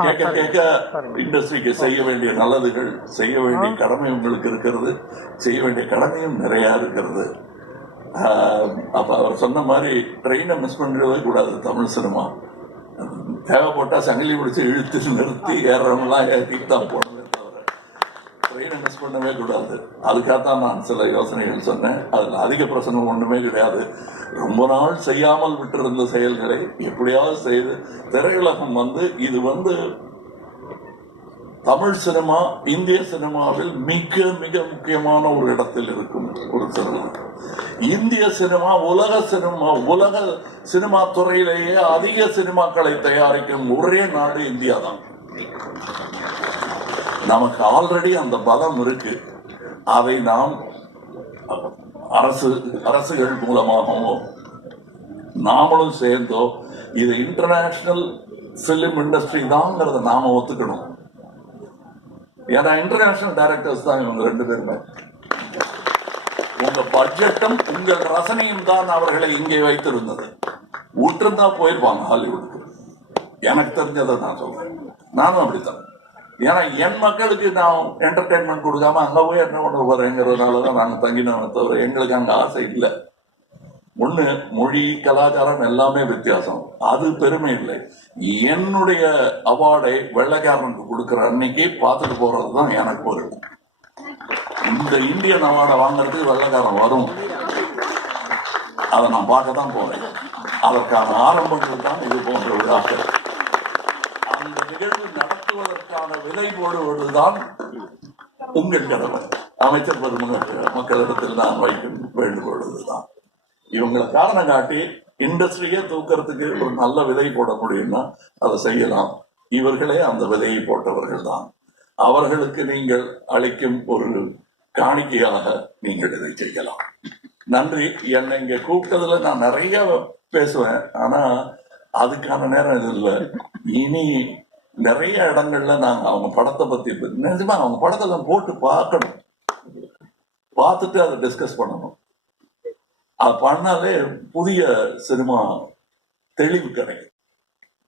கேட்க கேட்க இண்டஸ்ட்ரிக்கு செய்ய வேண்டிய நல்லதுகள், செய்ய வேண்டிய கடமை உங்களுக்கு இருக்கிறது, செய்ய வேண்டிய கடமையும் நிறைய இருக்கிறது. அப்ப அவர் சொன்ன மாதிரி ட்ரெயினை மிஸ் பண்ணவே கூடாது. தமிழ் சினிமா தேவைப்பட்டா சங்கிலி பிடிச்சி இழுத்து நிறுத்தி ஏறவங்களாம் ஏற்றிட்டு தான் போனதே தவிர ட்ரெயினை மிஸ் பண்ணவே கூடாது. அதுக்காகத்தான் நான் சில யோசனைகள் சொன்னேன். அதில் அதிக பிரச்சனை ஒன்றுமே கிடையாது. ரொம்ப நாள் செய்யாமல் விட்டிருந்த செயல்களை எப்படியாவது செய்து திரையுலகம் இது தமிழ் சினிமா இந்திய சினிமாவில் மிக மிக முக்கியமான ஒரு இடத்தில் இருக்கும் ஒரு சினிமா. இந்திய சினிமா உலக சினிமா துறையிலேயே அதிக சினிமாக்களை தயாரிக்கும் ஒரே நாடு இந்தியா தான். நமக்கு ஆல்ரெடி அந்த பலம் இருக்கு. அதை நாம் அரசுகள் மூலமாகவோ நாமளும் சேர்ந்தோ இது இன்டர்நேஷனல் பிலிம் இண்டஸ்ட்ரி தான்ங்கிறத நாம ஒத்துக்கணும். ஏன்னா இன்டர்நேஷனல் டைரக்டர்ஸ் தான் இவங்க ரெண்டு பேருமே. உங்க பட்ஜெட்டும் உங்கள் ரசனையும் தான் அவர்களை இங்கே வைத்திருந்தது. விட்டுருந்தா போயிருப்பாங்க ஹாலிவுட்டுக்கு. எனக்கு தெரிஞ்சதை நான் சொல்றேன். நானும் அப்படித்தான். ஏன்னா என் மக்களுக்கு நான் என்டர்டைன்மெண்ட் கொடுக்காம அங்க போய் என்ன பண்ண போறேங்கிறதுனாலதான் நாங்க தங்கினோம் தவிர எங்களுக்கு அங்க ஆசை இல்லை. ஒண்ணு, மொழி கலாச்சாரம் எல்லாமே வித்தியாசம். அது பெருமை இல்லை. என்னுடைய அவார்டை வெள்ளைக்காரனுக்கு கொடுக்குற அன்னைக்கு பார்த்துட்டு போறதுதான் எனக்கு ஒரு இந்த இந்தியன் அவார்டை வாங்குறதுக்கு வெள்ளைக்காரன் வரும். அதை நான் பார்க்க தான் போறேன். அதற்கான ஆரம்பங்கள் தான் இது போன்ற விழாக்கள். அந்த நிகழ்வு நடத்துவதற்கான விலை போடுவதுதான் உங்கள் கடமை. அமைச்சர் மக்களிடத்தில் நான் வைக்கும் வேண்டுகோள்தான். இவங்களை காரணம் காட்டி இண்டஸ்ட்ரியே தூக்கிறதுக்கு ஒரு நல்ல விதை போட முடியும்னா அதை செய்யலாம். இவர்களே அந்த விதையை போட்டவர்கள் தான். அவர்களுக்கு நீங்கள் அளிக்கும் ஒரு காணிக்கையாக நீங்கள் இதை செய்யலாம். நன்றி. என்னை இங்க கூப்பிட்டதுல நான் நிறைய பேசுவேன். ஆனா அதுக்கான நேரம் இது இல்லை. இனி நிறைய இடங்கள்ல நாங்க அவங்க படத்தை பத்தி நிஜமா அவங்க படத்தை போட்டு பார்க்கணும். பார்த்துட்டு அதை டிஸ்கஸ் பண்ணணும். அது பண்ணாலே புதிய சினிமா தெளிவு கிடைக்கும்.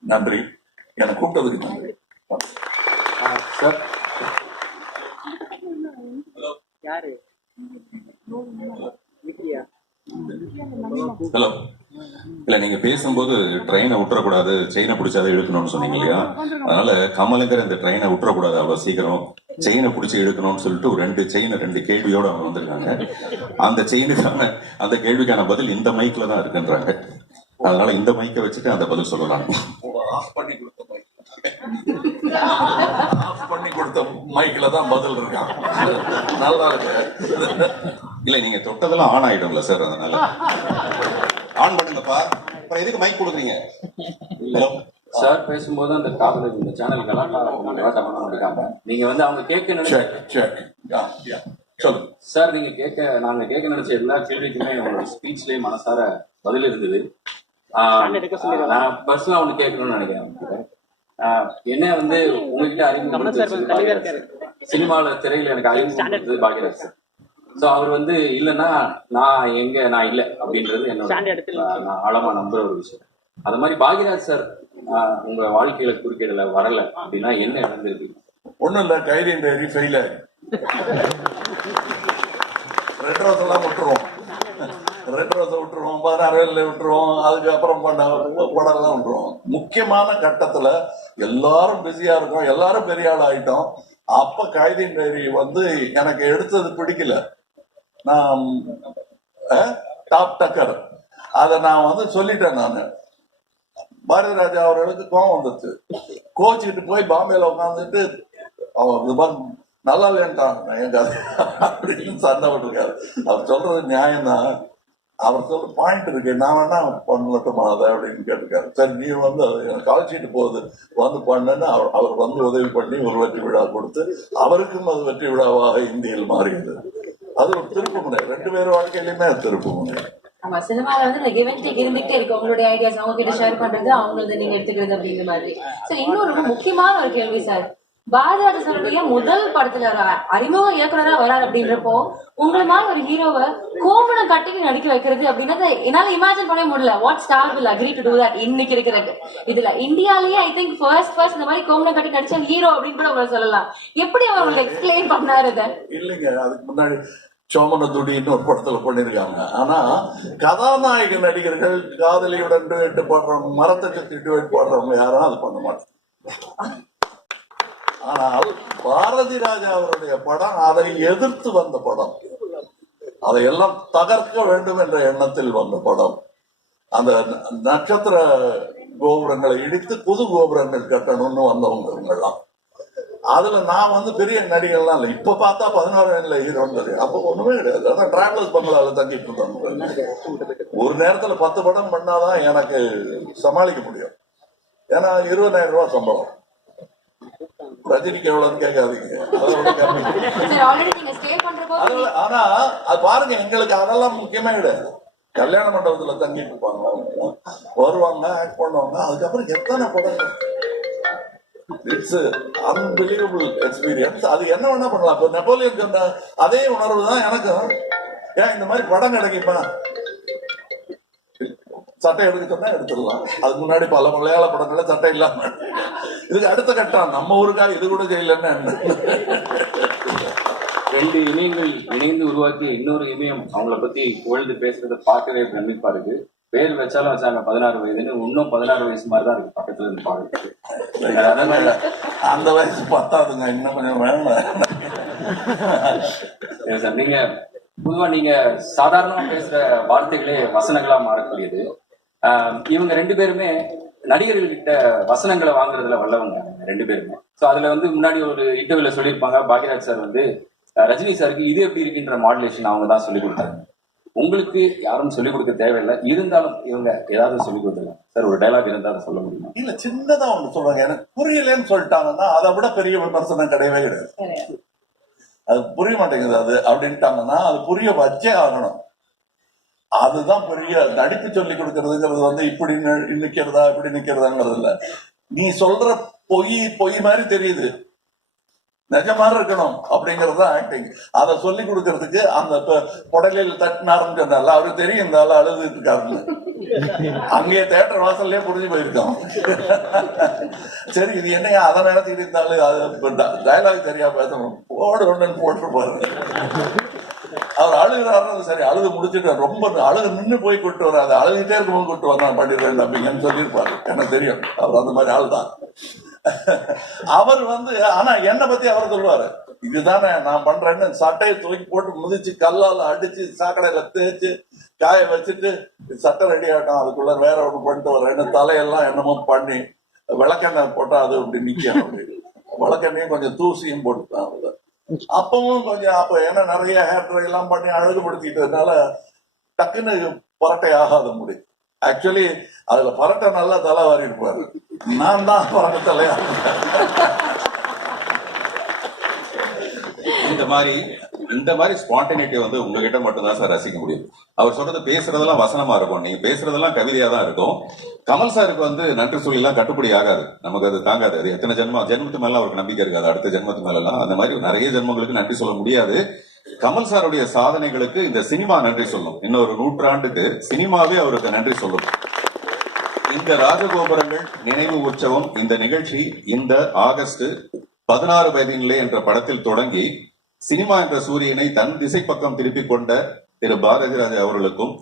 நன்றி. என்னை கூப்பிட்டதுக்கு நன்றி. ஹலோ. இல்ல, நீங்க பேசும்போது ட்ரெயினை விட்டுறக்கூடாது, செயினை பிடிச்சாதான் இழுக்கணும்னு சொன்னீங்க இல்லையா? அதனால கமலுங்கிற இந்த ட்ரெயினை விட்டுறக்கூடாது, அவ்வளவு சீக்கிரம் செயினை பிடிச்சி இழுக்கணும்னு சொல்லிட்டு ஒரு 2 கேள்வியோட அவங்க வந்திருக்காங்க. அந்த கேள்விக்கான பதில் இந்த மைக்ல தான் இருக்குன்றாங்க. அதனால இந்த மைக்கை வச்சுட்டு அந்த பதில் சொல்லலாம். பண்ணி கொடுத்த மைக்ல தான் பதில் இருக்கான். நல்லா இருக்கு. இல்ல, நீங்க தொட்டதெல்லாம் ஆன் ஆயிடும்ல சார், அதனால ஆன் பண்ணுங்கப்பா. அப்புறம் எதுக்கு மைக் கொடுக்குறீங்க? சார் பேசும்போது அந்த காதல இந்த சேனல் கலாட்டா பண்ண முடியாம நீங்க அவங்க கேட்க நினைச்ச சார், நாங்க கேட்க நினைச்ச எல்லா கேள்விக்குமே உங்களோட ஸ்பீச்லயே மனசார பதில் இருந்தது. நான் பர்சனலா ஒண்ணு கேட்கணும்னு நினைக்கிறேன். என்ன உங்ககிட்ட அறிமுகம் சினிமால திரையில எனக்கு அறிமுகம் பாக்யராஜ் சார். சோ அவர் இல்லைன்னா நான் இல்ல அப்படின்றது என்னோட நான் ஆழமா நம்புற ஒரு விஷயம். அது மாதிரி பாக்யராஜ் சார் உங்க வாழ்க்கையில குறுக்கிடல வரல அப்படின்னா என்ன நடந்திருக்கு? ஒண்ணும் இல்ல, கைதி டைரி ஃபெயில் ஆகி ரெட் ரோஸ் எல்லாம் விட்டுருவோம். 16 வேலையில விட்டுருவோம். அதுக்கப்புறம் படம் எல்லாம் விட்டுருவோம். முக்கியமான கட்டத்துல எல்லாரும் பிஸியா இருக்கோம், எல்லாரும் பெரிய ஆள் ஆயிட்டோம். அப்ப கைதி டைரி எனக்கு எடுத்தது பிடிக்கல. நான் டாப் டக்கர் அதை நான் சொல்லிட்டேன். நான் பாரதி ராஜா அவர்களுக்கு கோவம் வந்துச்சு. கோச்சிக்கிட்டு போய் பாம்பேல உட்காந்துட்டு அவர் நல்லா இல்லைன்ட்டாங்க எங்க அப்படின்னு சண்டை போட்டிருக்காரு. அவர் சொல்றது நியாயம்தான். அவர் சொல்ற பாயிண்ட் இருக்கு. நான் வேணா பண்ணட்டுமா அதை அப்படின்னு கேட்டிருக்காரு. சரி, நீ எனக்கு கால்ஷீட்டு போகுது பண்ணுன்னு அவர் உதவி பண்ணி ஒரு வெற்றி விழா கொடுத்து அவருக்கும் அது வெற்றி விழாவாக இந்தியில் மாறியது. அது ஒரு திருப்பு முனை. 2 பேர் வாழ்க்கையிலுமே திருப்பு முனை. ஆமா, சினிமால கிவ் அண்ட் டேக் இருந்துகிட்டே இருக்கு. உங்களுடைய ஐடியாஸ் அவங்க கிட்ட ஷேர் பண்றது, அவங்களது நீங்க எடுத்துக்கிறது அப்படிங்கிற மாதிரி. சார், இன்னும் ரொம்ப முக்கியமான ஒரு கேள்வி சார். பாரதிராஜ சாருடைய முதல் படத்துல அறிமுக இயக்குனரா வராரு அப்படின்றப்போ உங்களை மாதிரி ஒரு ஹீரோவை கோமணம் கட்டிட்டு நடிக்க வைக்கிறது அப்படின்னது என்னால இமேஜின் பண்ணவே முடியல. What star will agree to do that இன்னைக்கு இருக்கிறது இதுல இந்தியாலேயே ஐ திங்க் ஃபர்ஸ்ட் இந்த மாதிரி கோமணம் கட்டி நடிச்ச ஹீரோ அப்படின்னு கூட உங்களை சொல்லலாம். எப்படி அவர் உங்களுக்கு எக்ஸ்பிளைன் பண்ணாரு இதை? இல்லைங்க, அதுக்கு முன்னாடி சோமன துடின்னு ஒரு படத்துல பண்ணிருக்காங்க. ஆனா கதாநாயக நடிகர்கள் காதலியுடன் டுவேட் பாடுறவங்க, மரத்தை சுத்தி டுவேட் பாடுறவங்க யாரும் அது பண்ண மாட்டாங்க. ஆனால் பாரதி ராஜா அவருடைய படம் அதை எதிர்த்து வந்த படம், அதையெல்லாம் தகர்க்க வேண்டும் என்ற எண்ணத்தில் வந்த படம். அந்த நட்சத்திர கோபுரங்களை இடித்து புது கோபுரங்கள் கட்டணும்னு வந்தவங்க இவங்கெல்லாம். அதுல நான் பெரிய நடிகர்லாம் இல்லை. இப்ப பார்த்தா 16 வயதுல ஹீரோன்னு தெரியும். அப்போ ஒண்ணுமே கிடையாது. அதான் டிராவலர்ஸ் பங்களால தங்கிட்டு இருந்தாங்க. ஒரு நேரத்துல 10 படம் பண்ணாதான் எனக்கு சமாளிக்க முடியும். ஏன்னா 20,000 ரூபாய் சம்பளம். ரஜினிக்கு எவ்வளவுன்னு கேட்காதீங்க, அதோட கம்மி. ஆனா அது பாருங்க, எங்களுக்கு அதெல்லாம் முக்கியமே கிடையாது. கல்யாண மண்டபத்துல தங்கிட்டு இருப்பாங்க, வருவாங்க, ஆக்ட் பண்ணுவாங்க. அதுக்கப்புறம் எத்தனை படங்கள், இட்ஸ் அன்பிலீவபிள் எக்ஸ்பீரியன்ஸ். அது என்ன வேணா பண்ணலாம். இப்போ நெப்போலியன் சொன்ன அதே உணர்வு தான் எனக்கும். ஏன் இந்த மாதிரி படம் கிடைக்குமா, சட்டை எடுக்க சொன்னா எடுத்துடலாம். அதுக்கு முன்னாடி பல மலையாள படங்கள்ல சட்டை இல்லாம, இதுக்கு அடுத்த கட்டம் நம்ம ஊருக்கா இது கூட செய்யலன்னு என்ன. 2 இமயங்கள் இணைந்து உருவாக்கி இன்னொரு இமயம் அவங்கள பத்தி புகழ்ந்து பேசுறத பார்க்கவே பிரமிப்பா இருக்கு. பேர் வச்சாலும் வச்சாங்க 16 வயதுன்னு, இன்னும் 16 வயசு மாதிரி தான் இருக்கு பக்கத்துல இருந்து பாக்குறது. அந்த வயசு பத்தாதுங்க, இன்னும் கொஞ்சம் வேணும். சார், நீங்க பொதுவா நீங்க சாதாரணமா பேசுற வார்த்தைகளே வசனங்களா மாறக்கூடியது. இவங்க 2 பேருமே நடிகர்கள் கிட்ட வசனங்களை வாங்குறதுல வல்லவங்க 2 பேருமே. சோ அதுல முன்னாடி ஒரு இன்டர்வியூல சொல்லியிருப்பாங்க, பாக்யராஜ் சார் ரஜினி சாருக்கு இது எப்படி இருக்குன்ற மாடுலேஷன் அவங்க தான் சொல்லிக் கொடுத்தாங்க. உங்களுக்கு யாரும் சொல்லிக் கொடுக்க தேவையில்லை, இருந்தாலும் இவங்க ஏதாவது சொல்லிக் கொடுத்துருக்காங்க சார். ஒரு டைலாக் இருந்தா அதை சொல்ல முடியுமா? இல்ல, சின்னதா அவங்க சொல்றாங்க, எனக்கு புரியலன்னு சொல்லிட்டாங்கன்னா அதை விட பெரிய விமர்சனம் கிடையவே கிடையாது. அது புரிய மாட்டேங்குது அது அப்படின்ட்டாங்கன்னா அது புரிய வச்சே ஆகணும். அதுதான் பெரிய நடிப்பு சொல்லி கொடுக்கறதுங்கிறது இப்படி நிக்கிறதா இப்படி நிக்கிறதாங்கிறது இல்ல. நீ சொல்ற பொய் மாதிரி தெரியுது, நிஜ மாதிரி இருக்கணும் அப்படிங்கறது தான் ஆக்டிங். அதை சொல்லி கொடுக்கறதுக்கு அந்த புடலையில் தட்டினாருன்னு சொன்னால அவருக்கு தெரியும் இந்த ஆள் அழுதுட்டு இருக்காருன்னு. அங்கேயே தேட்டர் வாசல்லே புரிஞ்சு போயிருக்கோம். சரி, இது என்னையா அதை நினைச்சுக்கிட்டு இருந்தாலும் அது டயலாக் தெரியா பேசணும், போடு ஒண்ணுன்னு போட்டுருப்பாரு. அவர் அழுகிறாருன்னு சரி, அழுது முடிச்சுட்டு ரொம்ப அழுது நின்று போய் கூட்டு வராது, அழுதுகிட்டே இருக்கும்போது கூட்டு வரலாம் பண்ணிடுறேன் அப்படிங்கன்னு சொல்லியிருப்பாரு. எனக்கு தெரியும் அவர் அந்த மாதிரி ஆளுதான். அவர் ஆனா என்னை பத்தி அவர் சொல்லுவாரு, இதுதானே நான் பண்றேன்னு சட்டையை தூக்கி போட்டு மிதிச்சு கல்லால அடிச்சு சாக்கடையில தேய்ச்சு காய வச்சுட்டு சட்டை ரெடி ஆகட்டும், அதுக்குள்ள வேற ஒண்ணு பண்ணிட்டு வரேன்னு தலையெல்லாம் என்னமோ பண்ணி விளக்கெண்ணெய் போட்டா அது இப்படி நிக்கணும். விளக்கெண்ணையும் கொஞ்சம் தூசியும் போட்டுதான். அப்பவும் கொஞ்சம் அப்ப ஏன்னா நிறைய ஹேர் ட்ரை எல்லாம் பண்ணி அழகுபடுத்திட்டதுனால டக்குன்னு பரட்டை ஆகாத முடி. ஆக்சுவலி அதுல பரட்டை நல்லா தலை வாரி இருப்பாரு, நான் தான் பரட்டை தலையா. இந்த மாதிரி ஸ்பான்டேனிட்டி உங்ககிட்ட மட்டும்தான் சார் ரசிக்க முடியும். அவர் சொல்றது பேசுறதெல்லாம் வசனமா இருக்கும், நீங்க பேசுறதெல்லாம் கவிதையா தான் இருக்கும். கமல் சாருக்கு நன்றி சொல்லி எல்லாம் கட்டுப்படி ஆகாது, நமக்கு அது தாங்காது. அது எத்தனை ஜென்மத்து மேல அவருக்கு நம்பிக்கை இருக்காது, அடுத்த ஜென்மத்து மேல எல்லாம் அந்த மாதிரி நிறைய ஜென்மங்களுக்கு நன்றி சொல்ல முடியாது. கமல் சாருடைய சாதனைகளுக்கு இந்த சினிமா நன்றி சொல்லும். இன்னொரு 100 ஆண்டுக்கு சினிமாவே அவருக்கு நன்றி சொல்லும். இந்த ராஜகோபுரங்கள் நினைவு உற்சவம் இந்த நிகழ்ச்சி இந்த ஆகஸ்ட் 16 வயதினிலே என்ற படத்தில் தொடங்கி சினிமா என்ற சூரியனை தன் திசை பக்கம் திருப்பிக் கொண்ட திரு பாரதி ராஜா அவர்களுக்கும்,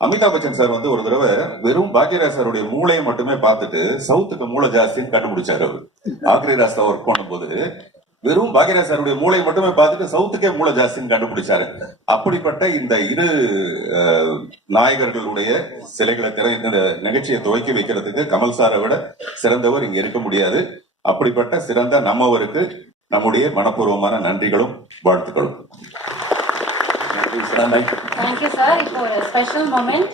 அமிதாப் பச்சன் சார் ஒரு தடவை வெறும் பாக்யராஜ் சாருடைய மூளையை மட்டுமே பார்த்துட்டு சவுத்துக்கு மூளை ஜாஸ்தின்னு கண்டுபிடிச்சாரு. அவர் ஆக்ரி ராஸ்தா ஒர்க் பண்ணும்போது வெறும் பாக்யராஜ் சாருடைய மூளையை மட்டுமே பார்த்துட்டு சவுத்துக்கே மூளை ஜாஸ்தின்னு கண்டுபிடிச்சாரு. அப்படிப்பட்ட இந்த 2 நாயகர்களுடைய சிலைகளை இந்த நிகழ்ச்சியை துவக்கி வைக்கிறதுக்கு கமல் சாரை விட சிறந்தவர் இங்க இருக்க முடியாது. அப்படிப்பட்ட சிறந்த நம்மவருக்கு நம்முடைய மனப்பூர்வமான நன்றிகளும் வாழ்த்துக்களும். Thank you sir. இப்போ ஒரு ஸ்பெஷல் மொமெண்ட்,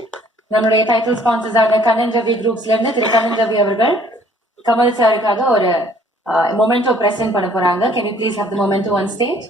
நம்மளுடைய டைட்டில் ஸ்பான்சர்ஸான கண்ணன் ரவி குரூப்ஸ்ல இருந்து திரு கண்ணன் ரவி அவர்கள் கமல் சாருக்காக ஒரு மொமெண்டோ பிரசன்ட் பண்ண போறாங்க. Can you please have the memento on stage?